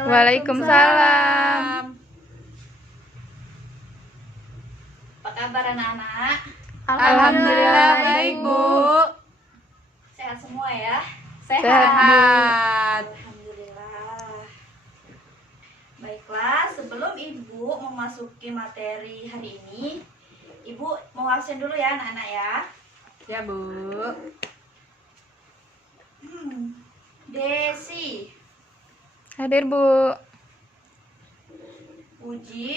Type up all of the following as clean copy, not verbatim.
Waalaikumsalam. Apa kabar anak-anak? Alhamdulillah baik, Bu. Sehat semua ya? Sehat. Alhamdulillah. Baiklah, sebelum Ibu memasuki materi hari ini, Ibu mau absen dulu ya anak-anak ya. Ya, Bu. Desi, Hadir, Bu. Uji,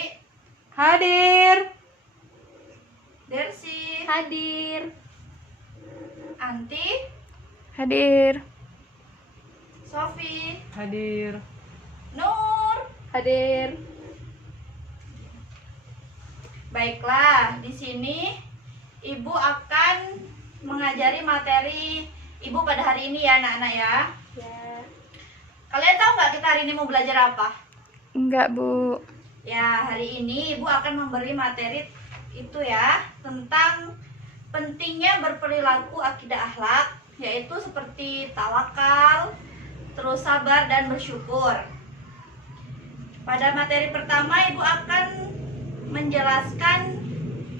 Hadir. Dersi, Hadir. Anti, Hadir. Sofi, Hadir. Nur. Hadir. Baiklah, di sini Ibu akan mengajari materi Ibu pada hari ini ya anak-anak ya. Ya. Kalian tahu nggak kita hari ini mau belajar apa? Enggak, Bu. Ya, hari ini Ibu akan memberi materi itu ya, tentang pentingnya berperilaku akidah akhlak, yaitu seperti tawakal, terus sabar dan bersyukur. Pada materi pertama Ibu akan menjelaskan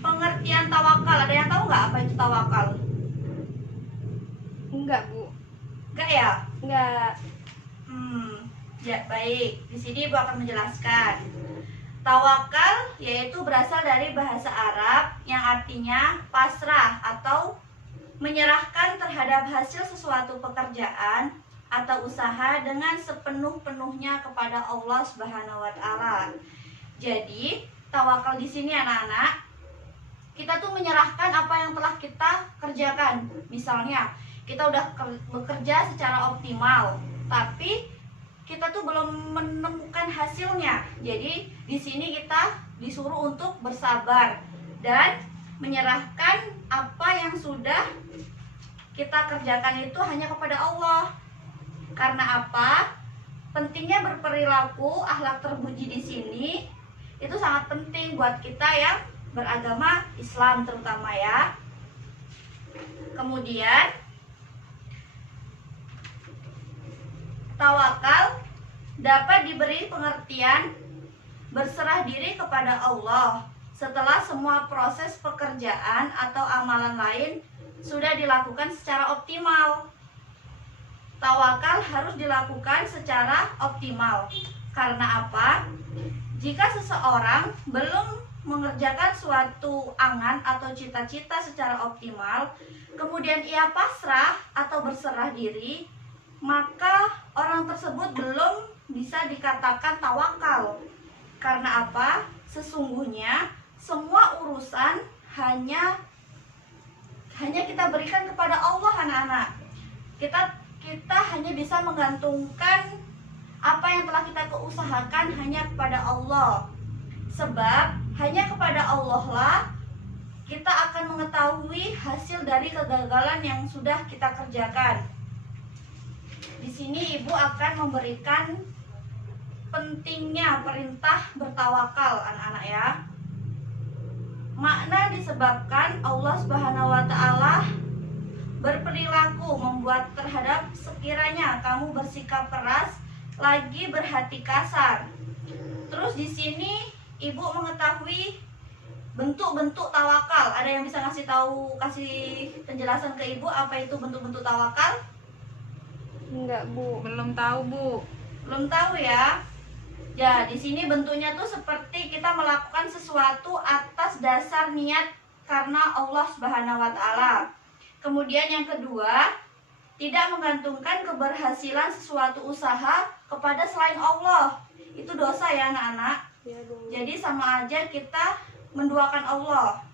pengertian tawakal. Ada yang tahu nggak apa itu tawakal? Enggak, Bu. Enggak ya? Enggak. Ya baik. Di sini Ibu akan menjelaskan. Tawakal yaitu berasal dari bahasa Arab yang artinya pasrah atau menyerahkan terhadap hasil sesuatu pekerjaan atau usaha dengan sepenuh-penuhnya kepada Allah Subhanahu wa taala. Jadi, tawakal di sini anak-anak, kita tuh menyerahkan apa yang telah kita kerjakan. Misalnya, kita udah bekerja secara optimal, tapi kita tuh belum menemukan hasilnya. Jadi di sini kita disuruh untuk bersabar dan menyerahkan apa yang sudah kita kerjakan itu hanya kepada Allah. Karena apa? Pentingnya berperilaku akhlak terpuji di sini itu sangat penting buat kita yang beragama Islam terutama ya. Kemudian tawakal dapat diberi pengertian berserah diri kepada Allah setelah semua proses pekerjaan atau amalan lain sudah dilakukan secara optimal. Tawakal harus dilakukan secara optimal. Karena apa? Jika seseorang belum mengerjakan suatu angan atau cita-cita secara optimal, kemudian ia pasrah atau berserah diri, maka orang tersebut belum bisa dikatakan tawakal. Karena apa? Sesungguhnya semua urusan hanya kita berikan kepada Allah anak-anak. Kita hanya bisa menggantungkan apa yang telah kita keusahakan hanya kepada Allah. Sebab hanya kepada Allah lah kita akan mengetahui hasil dari kegagalan yang sudah kita kerjakan. Di sini Ibu akan memberikan pentingnya perintah bertawakal anak-anak ya. Makna disebabkan Allah Subhanahu wa taala berperilaku membuat terhadap sekiranya kamu bersikap keras lagi berhati kasar. Terus di sini Ibu mengetahui bentuk-bentuk tawakal. Ada yang bisa kasih penjelasan ke Ibu apa itu bentuk-bentuk tawakal? Enggak, Bu. Belum tahu, Bu. Belum tahu ya. Ya, di sini bentuknya tuh seperti kita melakukan sesuatu atas dasar niat karena Allah Subhanahu wa taala. Kemudian yang kedua, tidak menggantungkan keberhasilan sesuatu usaha kepada selain Allah. Itu dosa ya anak-anak. Ya, Bu. Jadi sama aja kita menduakan Allah.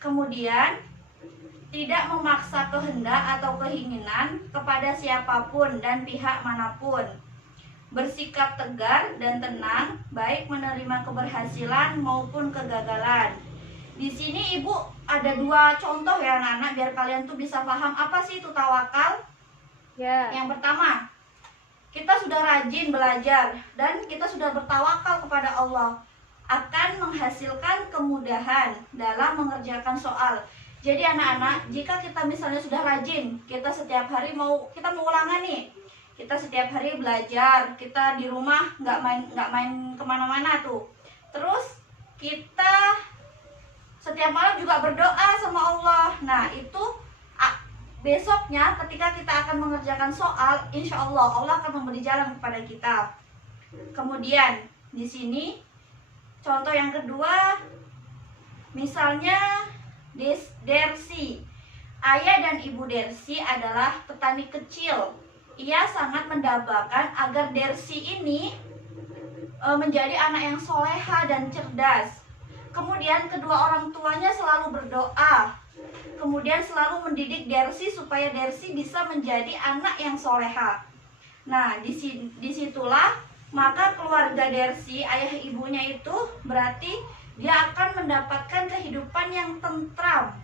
Kemudian tidak memaksa kehendak atau keinginan kepada siapapun dan pihak manapun. Bersikap tegar dan tenang, baik menerima keberhasilan maupun kegagalan. Di sini Ibu ada dua contoh ya anak-anak biar kalian tuh bisa paham apa sih itu tawakal. Ya. Yang pertama, kita sudah rajin belajar dan kita sudah bertawakal kepada Allah akan menghasilkan kemudahan dalam mengerjakan soal. Jadi anak-anak, jika kita misalnya sudah rajin, kita setiap hari kita mau ulangan nih, kita setiap hari belajar, kita di rumah nggak main kemana-mana tuh. Terus kita setiap malam juga berdoa sama Allah. Nah itu besoknya ketika kita akan mengerjakan soal, insya Allah Allah akan memberi jalan kepada kita. Kemudian di sini contoh yang kedua, misalnya Dersi. Ayah dan ibu Dersi adalah petani kecil. Ia sangat mendambakan agar Dersi ini menjadi anak yang soleha dan cerdas. Kemudian kedua orang tuanya selalu berdoa. Kemudian selalu mendidik Dersi supaya Dersi bisa menjadi anak yang soleha. Nah, disitulah maka keluarga Dersi, ayah ibunya itu berarti dia akan mendapatkan kehidupan yang tentram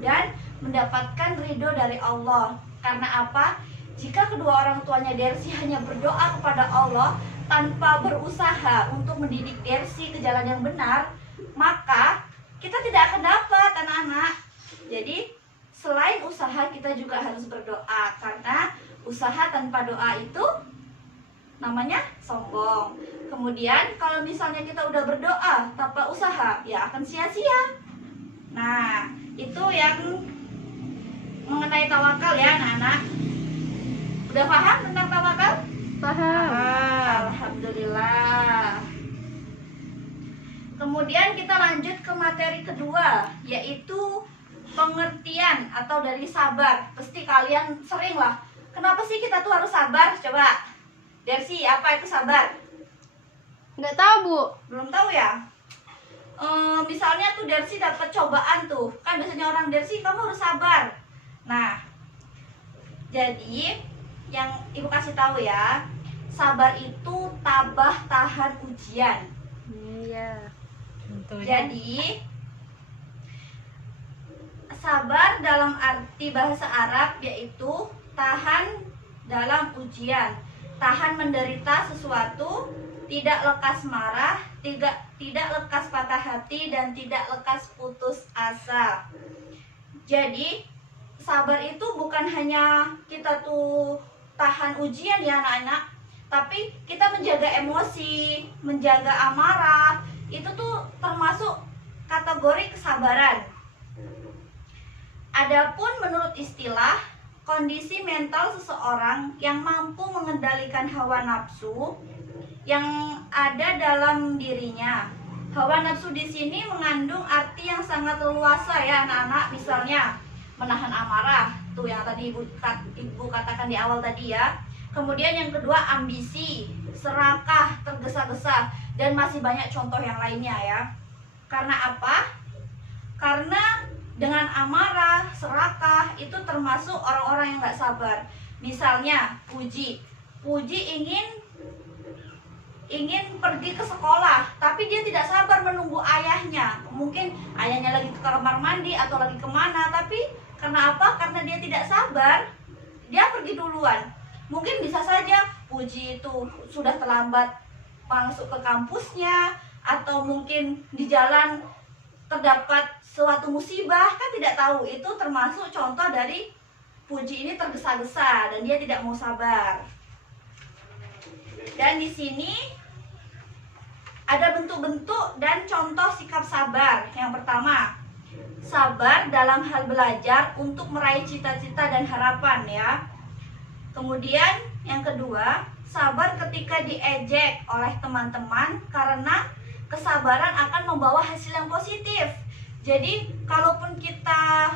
dan mendapatkan ridho dari Allah. Karena apa? Jika kedua orang tuanya Dersi hanya berdoa kepada Allah tanpa berusaha untuk mendidik Dersi ke jalan yang benar, maka kita tidak akan dapat anak-anak. Jadi selain usaha kita juga harus berdoa, karena usaha tanpa doa itu namanya sombong. Kemudian kalau misalnya kita udah berdoa tanpa usaha, ya akan sia-sia. Nah, itu yang mengenai tawakal ya anak-anak. Udah paham tentang tawakal? Paham. Alhamdulillah. Kemudian kita lanjut ke materi kedua, yaitu pengertian atau dari sabar. Pasti kalian sering lah, kenapa sih kita tuh harus sabar? Coba Dersi, apa itu sabar? Nggak tahu, Bu. Belum tahu ya? Misalnya tuh Dersi dapat cobaan tuh, kan biasanya orang Dersi, kamu harus sabar. Nah, jadi yang ibu kasih tahu ya, sabar itu tabah tahan ujian. Iya. Jadi sabar dalam arti bahasa Arab yaitu tahan dalam ujian, tahan menderita sesuatu, tidak lekas marah, tidak lekas patah hati, dan tidak lekas putus asa. Jadi sabar itu bukan hanya kita tuh tahan ujian ya anak-anak, tapi kita menjaga emosi, menjaga amarah, itu tuh termasuk kategori kesabaran. Adapun menurut istilah, kondisi mental seseorang yang mampu mengendalikan hawa nafsu yang ada dalam dirinya. Hawa nafsu di sini mengandung arti yang sangat leluasa ya anak-anak. Misalnya menahan amarah, tuh yang tadi ibu katakan di awal tadi ya. Kemudian yang kedua ambisi, serakah, tergesa-gesa, dan masih banyak contoh yang lainnya ya. Karena apa? Karena dengan amarah, serakah itu termasuk orang-orang yang gak sabar. Misalnya Puji ingin pergi ke sekolah, tapi dia tidak sabar menunggu ayahnya. Mungkin ayahnya lagi ke kamar mandi atau lagi kemana, tapi karena apa? Karena dia tidak sabar, dia pergi duluan. Mungkin bisa saja Puji itu sudah terlambat masuk ke kampusnya, atau mungkin di jalan terdapat suatu musibah, kan tidak tahu. Itu termasuk contoh dari Puji ini tergesa-gesa dan dia tidak mau sabar. Dan di sini ada bentuk-bentuk dan contoh sikap sabar. Yang pertama, sabar dalam hal belajar untuk meraih cita-cita dan harapan ya. Kemudian yang kedua, sabar ketika diejek oleh teman-teman, karena kesabaran akan membawa hasil yang positif. Jadi kalaupun kita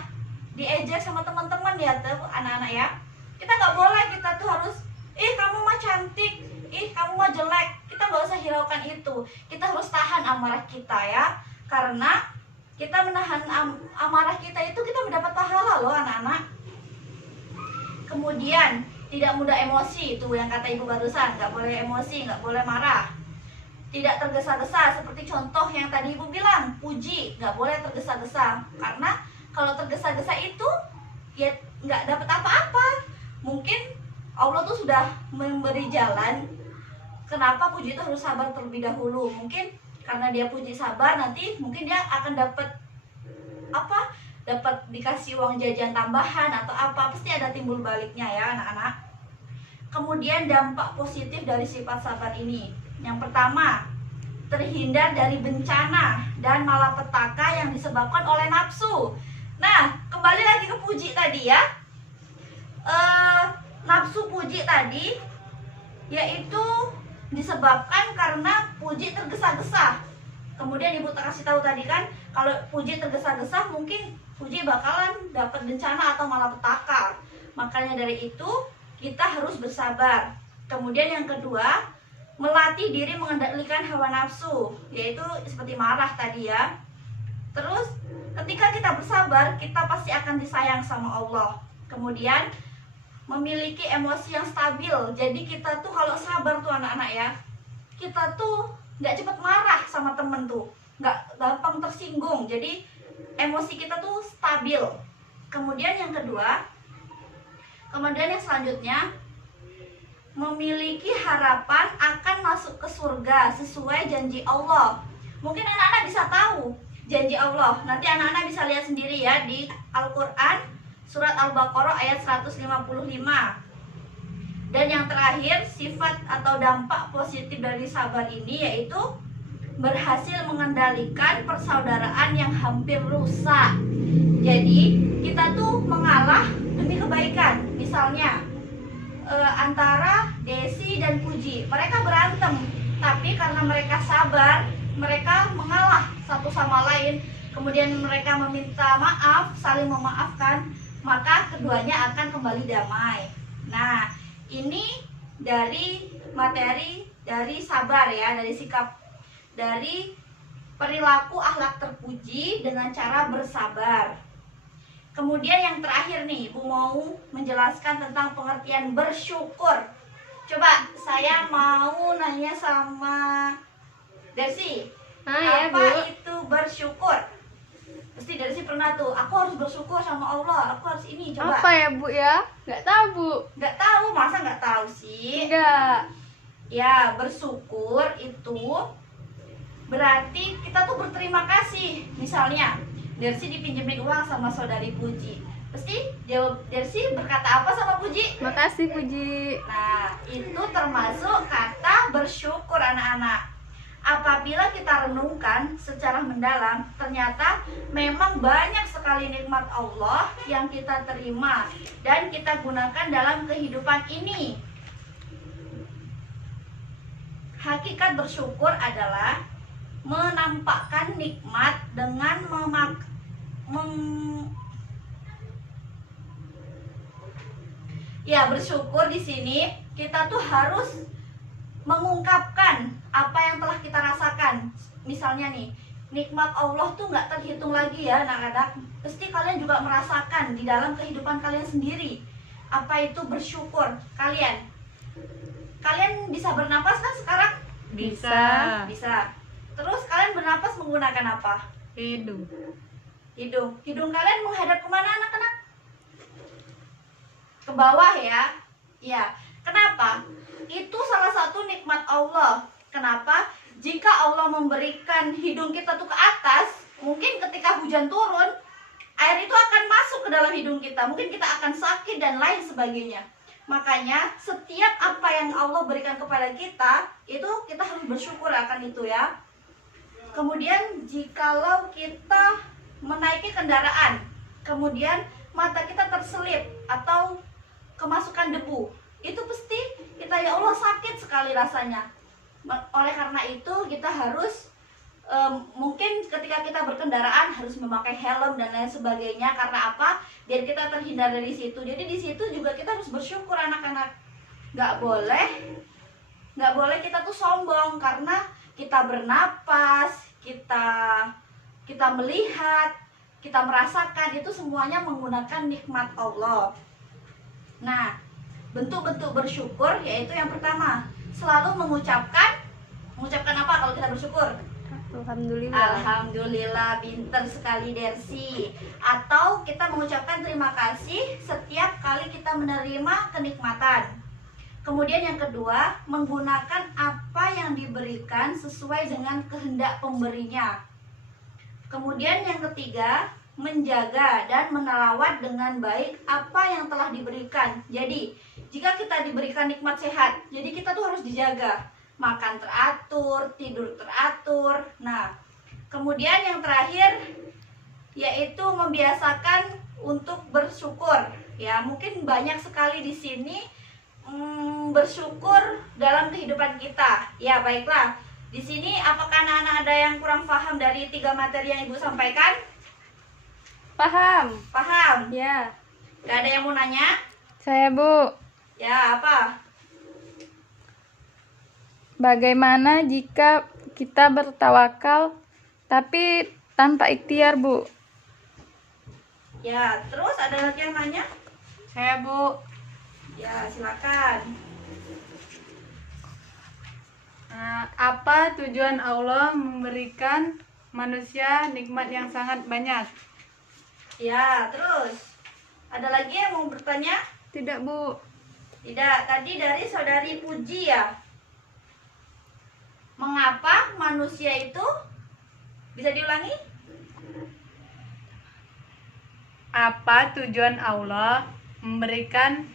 diejek sama teman-teman ya tuh anak-anak ya, kita nggak boleh kita tuh harus kamu mah cantik, kamu mah jelek. Kita nggak usah hiraukan itu. Kita harus tahan amarah kita ya, karena kita menahan amarah kita itu kita mendapat pahala loh anak-anak. Kemudian tidak mudah emosi, itu yang kata ibu barusan, nggak boleh emosi, nggak boleh marah. Tidak tergesa-gesa, seperti contoh yang tadi ibu bilang, Puji nggak boleh tergesa-gesa, karena kalau tergesa-gesa itu ya nggak dapat apa-apa. Mungkin Allah tuh sudah memberi jalan, kenapa Puji itu harus sabar terlebih dahulu. Mungkin karena dia Puji sabar, nanti mungkin dia akan dapat apa? Dapat dikasih uang jajan tambahan atau apa, pasti ada timbul baliknya ya anak-anak. kemudian dampak positif dari sifat sabar ini. Yang pertama, terhindar dari bencana dan malapetaka yang disebabkan oleh nafsu. Nah, kembali lagi ke puji tadi ya. Nafsu puji tadi yaitu disebabkan karena puji tergesa-gesa. Kemudian ibu kasih tahu tadi kan, kalau puji tergesa-gesa mungkin puji bakalan dapat bencana atau malapetaka. Makanya dari itu kita harus bersabar. Kemudian yang kedua, melatih diri mengendalikan hawa nafsu, yaitu seperti marah tadi ya. Terus ketika kita bersabar, kita pasti akan disayang sama Allah. Kemudian memiliki emosi yang stabil. Jadi kita tuh kalau sabar tuh anak-anak ya, kita tuh nggak cepet marah sama temen tuh, nggak gampang tersinggung. Jadi emosi kita tuh stabil. Kemudian yang kedua, kemudian yang selanjutnya, memiliki harapan akan masuk ke surga sesuai janji Allah. Mungkin anak-anak bisa tahu janji Allah. Nanti anak-anak bisa lihat sendiri ya di Al-Quran surat Al-Baqarah ayat 155. Dan yang terakhir, sifat atau dampak positif dari sabar ini yaitu berhasil mengendalikan persaudaraan yang hampir rusak. Jadi kita tuh mengalah demi kebaikan. Misalnya antara Desi dan Puji, mereka berantem, tapi karena mereka sabar, mereka mengalah satu sama lain. Kemudian mereka meminta maaf, saling memaafkan, maka keduanya akan kembali damai. Nah, ini dari materi dari sabar ya, dari sikap, dari perilaku akhlak terpuji dengan cara bersabar. Kemudian yang terakhir nih, Ibu mau menjelaskan tentang pengertian bersyukur. Coba saya mau nanya sama Dersi, Ya, apa Bu. itu bersyukur? Pasti Dersi pernah tuh, aku harus bersyukur sama Allah, aku harus ini. Coba. Apa ya, Bu ya? Nggak tahu, Bu. Nggak tahu, masa nggak tahu sih? Enggak. Ya, bersyukur itu berarti kita tuh berterima kasih. Misalnya Dersi dipinjemin uang sama saudari Puji, pasti jawab Dersi berkata apa sama Puji? Makasih, Puji. Nah, itu termasuk kata bersyukur anak-anak. Apabila kita renungkan secara mendalam, ternyata memang banyak sekali nikmat Allah yang kita terima dan kita gunakan dalam kehidupan ini. Hakikat bersyukur adalah menampakkan nikmat dengan bersyukur di sini kita tuh harus mengungkapkan apa yang telah kita rasakan. Misalnya nih, nikmat Allah tuh nggak terhitung lagi ya anak-anak. Pasti kalian juga merasakan di dalam kehidupan kalian sendiri. Apa itu bersyukur kalian? Kalian bisa bernapas kan sekarang? Bisa. Bisa. Terus kalian bernapas menggunakan apa? Hidung. Hidung. Hidung kalian menghadap kemana anak-anak? Ke bawah ya. Ya. Kenapa? Itu salah satu nikmat Allah. Kenapa? Jika Allah memberikan hidung kita tuh ke atas, mungkin ketika hujan turun, air itu akan masuk ke dalam hidung kita. Mungkin kita akan sakit dan lain sebagainya. Makanya setiap apa yang Allah berikan kepada kita, itu kita harus bersyukur akan itu ya. Kemudian jikalau kita menaiki kendaraan, kemudian mata kita terselip atau kemasukan debu, itu pasti kita ya Allah sakit sekali rasanya. Oleh karena itu kita harus mungkin ketika kita berkendaraan harus memakai helm dan lain sebagainya. Karena apa? Biar kita terhindar dari situ. Jadi di situ juga kita harus bersyukur anak-anak. Nggak boleh kita tuh sombong karena kita bernapas, kita melihat, kita merasakan, itu semuanya menggunakan nikmat Allah. Nah, bentuk-bentuk bersyukur yaitu yang pertama, selalu mengucapkan apa kalau kita bersyukur? Alhamdulillah. Alhamdulillah, pinter sekali Dersi. Atau kita mengucapkan terima kasih setiap kali kita menerima kenikmatan. Kemudian yang kedua, menggunakan apa yang diberikan sesuai dengan kehendak pemberinya. Kemudian yang ketiga, menjaga dan merawat dengan baik apa yang telah diberikan. Jadi jika kita diberikan nikmat sehat, jadi kita tuh harus dijaga. Makan teratur, tidur teratur. Nah, kemudian yang terakhir yaitu membiasakan untuk bersyukur. Ya, mungkin banyak sekali di sini bersyukur dalam kehidupan kita. Ya, baiklah. Di sini apakah anak-anak ada yang kurang paham dari 3 materi yang Ibu sampaikan? Paham? Paham? Ya. Gak ada yang mau nanya? Saya, Bu. Ya, apa? Bagaimana jika kita bertawakal tapi tanpa ikhtiar, Bu? Ya, terus ada lagi yang nanya? Saya, Bu. Ya, silakan. Nah, apa tujuan Allah memberikan manusia nikmat yang sangat banyak? Ya, terus ada lagi yang mau bertanya? Tidak, Bu. Tidak, tadi dari saudari Puji ya. Mengapa manusia itu bisa diulangi? Apa tujuan Allah memberikan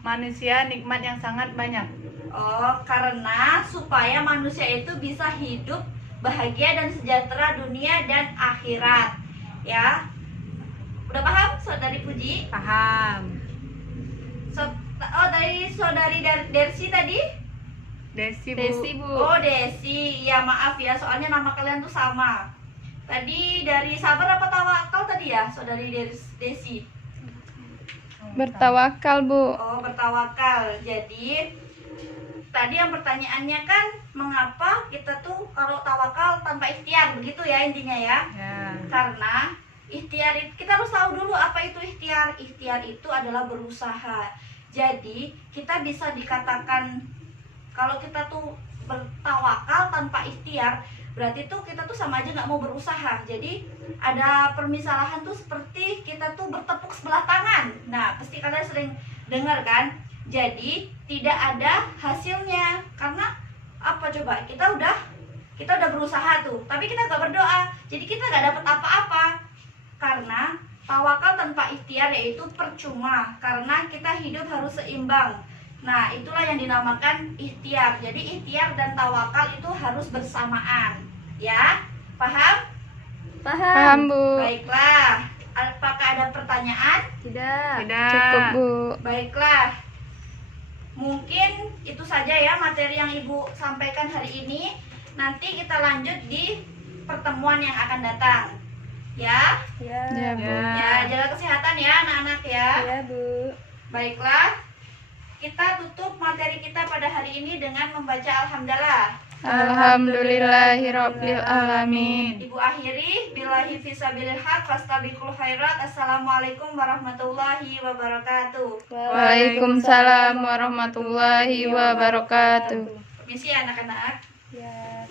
manusia nikmat yang sangat banyak? Oh, karena supaya manusia itu bisa hidup bahagia dan sejahtera dunia dan akhirat. Ya. Udah paham saudari Puji? Paham. Oh, dari saudari Dersi tadi? Desi, Bu. Desi, Bu. Oh, Desi. Ya, maaf ya, soalnya nama kalian tuh sama. Tadi dari sabar apa tawakal tadi ya, saudari Desi? Bertawakal, Bu. Oh, bertawakal. Jadi tadi yang pertanyaannya kan mengapa kita tuh kalau tawakal tanpa ikhtiar, begitu ya intinya ya? Ya. Karena ikhtiar kita harus tahu dulu apa itu ikhtiar. Ikhtiar itu adalah berusaha. Jadi kita bisa dikatakan kalau kita tuh bertawakal tanpa ikhtiar, berarti tuh kita tuh sama aja nggak mau berusaha. Jadi ada permisalahan tuh seperti kita tuh bertepuk sebelah tangan. Nah, pasti kalian sering dengar kan? Jadi tidak ada hasilnya karena apa coba? Kita udah berusaha tuh, tapi kita nggak berdoa. Jadi kita nggak dapat apa-apa. Karena tawakal tanpa ikhtiar yaitu percuma, karena kita hidup harus seimbang. Nah, itulah yang dinamakan ikhtiar. Jadi ikhtiar dan tawakal itu harus bersamaan. Ya, paham? Paham, Bu. Baiklah. Apakah ada pertanyaan? Tidak. Tidak. Cukup, Bu. Baiklah. Mungkin itu saja ya materi yang Ibu sampaikan hari ini. Nanti kita lanjut di pertemuan yang akan datang. Ya? Ya. Ya. Ya, jaga kesehatan ya anak-anak ya. Ya, Bu. Baiklah. Kita tutup materi kita pada hari ini dengan membaca alhamdulillah. Alhamdulillahirabbil alamin. Ibu akhiri billahi fisabilil haq fastabiqul khairat. Assalamualaikum warahmatullahi wabarakatuh. Waalaikumsalam warahmatullahi wabarakatuh. Permisi ya anak-anak. Ya.